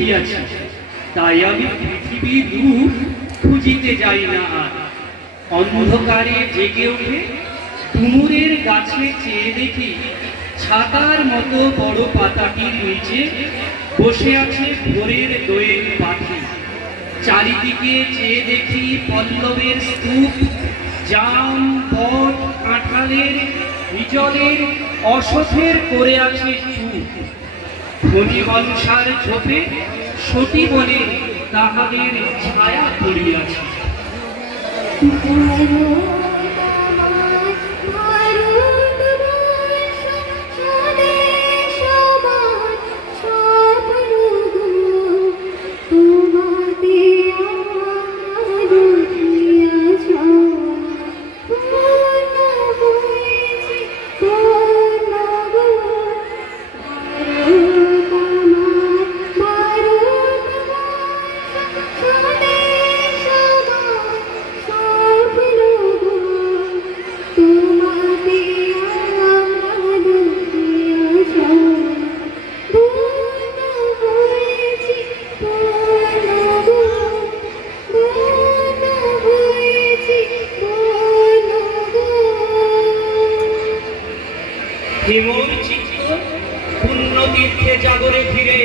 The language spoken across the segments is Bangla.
বুঝিয়াছি, তাই আমি পৃথিবীর রূপ খুঁজিতে যাই না আর। অন্ধকারে জেগে উঠে ডুমুরের গাছে চেয়ে দেখি, ছাতার মতো বড় পাতাটির নিচে বসে আছে ভোরের দোয়েল পাখি। চারিদিকে চেয়ে দেখি পল্লবের স্তূপ, জাম, বট, কাঁঠালের, হিজলের, অশথের করে আছে চুপ। ধনী মনসার ঝোপে সতী বলে তাহাদের ছায়া পড়িয়াছে। হেমর চিত্ত পুণ্যতীর্থে জাগরে ফিরে,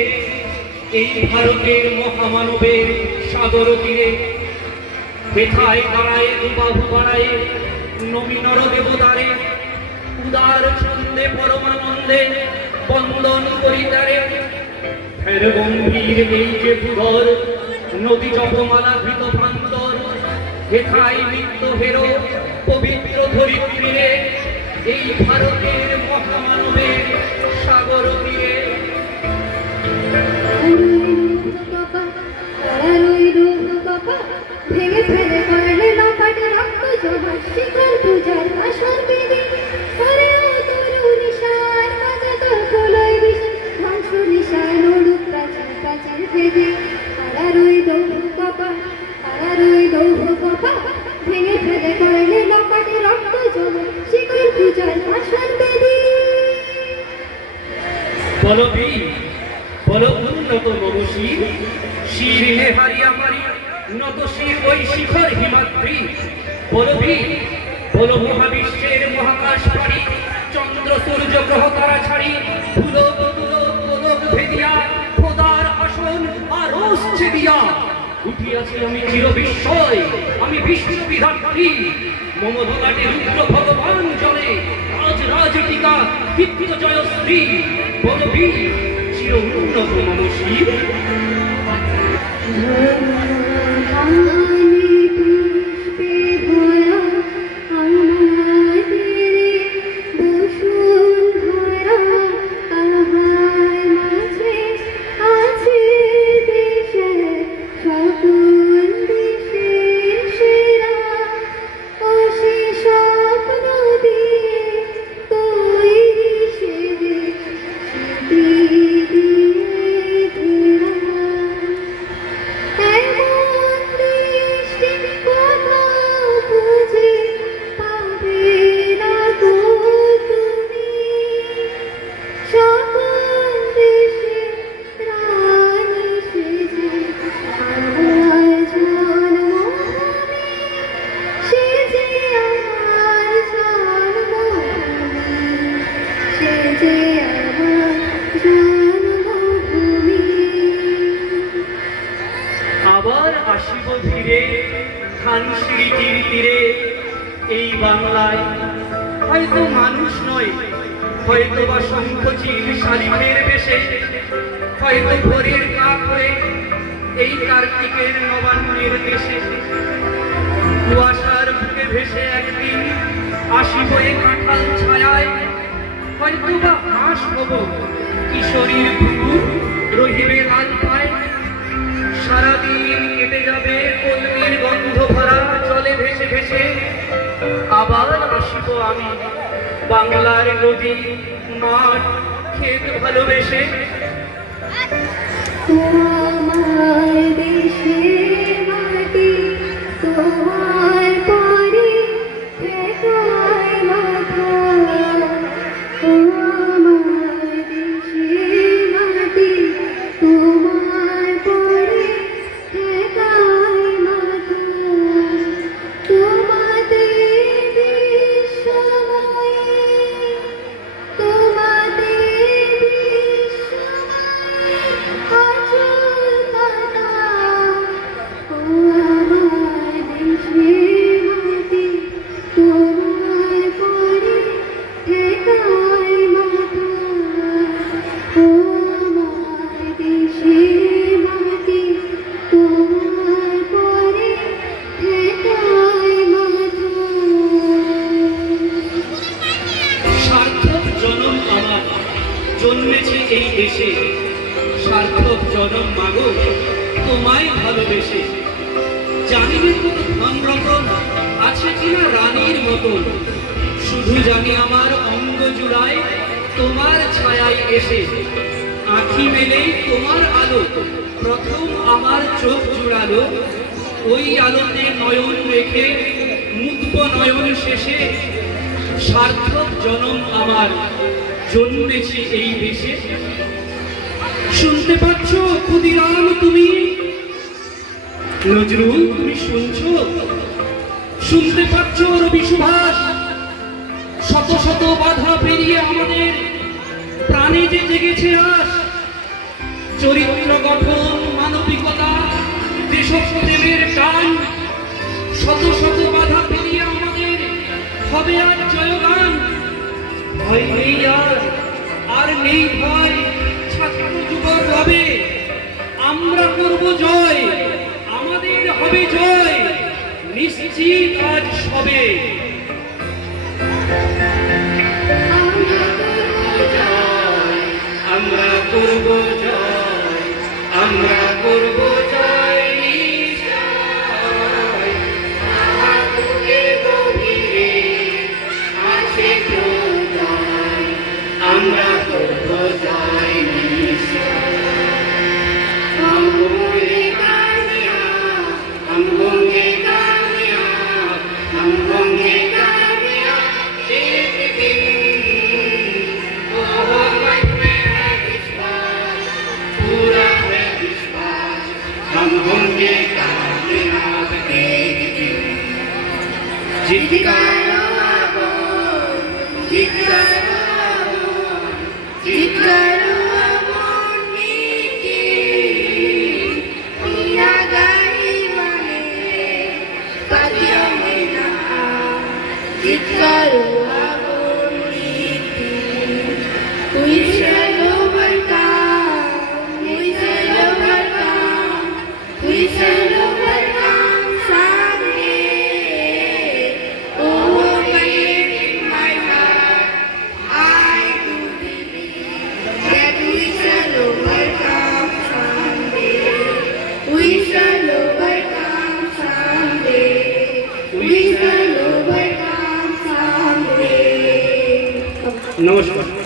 এই ভারতের মহামানবের সাগর তীরে, বেথায় দাঁড়ায় দুবাহু বাড়ায় নবীনর দেবতারে, উদার ছন্দে পরমানন্দে বন্দন করিতারে। ফের গম্ভীর এই যে ভূধর নদী জপমালা ঘৃত প্রান্তর, হেথায় নিত্য হেরো পবিত্র ধরিত্রীরে, এই ভারতের মহামানবের সাগর তীরে। ভেঙে ফেলে করলে লপাট রক্ত জমা শিকল পূজার আসর বেদে, করে তরু নিশার কাজা তোর প্রলয় বিষয় ধ্বংস নিশার নড়ুক প্রাচীর প্রাচীর ভেদে। তারারই দৌহ কপা, তারারই দৌহ কপা, ভেঙে ফেলে করলে লপাট রক্ত জমা শিকল পূজার আসর বেদে। বলবি বল উন্নত নবশির, শির নেহারিয়া মারি নত শির ওই শিখর হিমাদ্রি। বলবি বল মহাবিশ্বের মহাকাশ পারি, চন্দ্র সূর্য গ্রহ তারা ছাড়ি, পুলক তুলক পলক ভেদিয়া খোদার আসন আরশ ছেদিয়া। উঠিয়াছি আমি চির বিস্ময়, আমি বিষ্ণু বিধাত্রী, মম ললাটে রুদ্র ভগবান জলে রাজ রাজ টিকা দীপ্ত জয়শ্রী। বলবি চির উন্নত মনশীর। আবার আসিব ধীরে ধানসিঁড়িটির তীরে, এই বাংলায় হয়তো মানুষ নয়, হয়তো বা শঙ্খচিল শালিমের বেশে, হয়তো ভোরের কাক হয়ে এই কার্তিকের নবান্নের দেশে। কুয়াশার বুকে ভেসে একদিন আসিব এ কাঁঠাল ছায়ায়, হয়তো বা হাঁস হব কিশোরীর ঘুঘু রহিবে লাল পায়। সারাদিন কেটে যাবে কলমির গন্ধ ভরা জলে ভেসে ভেসে, আবার আসিব আমি বাংলার নদী মাঠ ক্ষেত ভালোবেসে। তোমার দেশে মাটি তোমার পরে ফেকায় মাথা, তোমার দেশে মাটি তোমার জানি নে কত ধন রতন আছে কিনা রানীর মতন, শুধু জানি আমার অঙ্গ জুড়ায় তোমার ছায়ায় এসে আঁখি মেলেই তোমার আলো প্রথম আমার চোখ জুড়ালো। ওই আলোতে নয়ন রেখে মুগ্ধ নয়ন শেষে সার্থক জনম আমার জন্মেছি এই দেশে। শুনতে পাচ্ছ ক্ষুদিরাম তুমি, নজরুল তুমি শুনছো? শুনতে পাচ্ছ রবি সুভাষ? শত শত বাধা পেরিয়ে আমাদের প্রাণে যে জেগেছে আস, চরিত্র গঠন, মানবিকতা, দেশপ্রেমের টান, শত শত বাধা পেরিয়ে আমাদের হবে আর জয়গান। ভয় নেই আর নেই ভয়, ছাত্র যুবক রবে, আমরা করব জয়, আমাদের হবে জয়, নিশ্চিত আজ সবে। আমরা করব জয়, আমরা করব জয়, নিশ্চয়। আমাদের গভীরে আছে প্রত্যয়, আমরা করব জয়, নিশ্চয়। हम होंगे कामयाब, हम होंगे कामयाब, हम होंगे कामयाब एक दिन। ओ मन में है विश्वास, पूरा है विश्वास, हम होंगे कामयाब एक दिन। जीत गया वो, जीत गया वो, जीत गया वो नीति। मीरा गाड़ी वाले कदियों में ना जीत करो वो नीति। कोई चलो बरकाम, कोई चलो बरकाम, कोई चलो बरकाम सामने। Oh, believe in my heart, I do believe that we shall overcome someday. We shall overcome someday. We shall overcome someday. নমস্কার।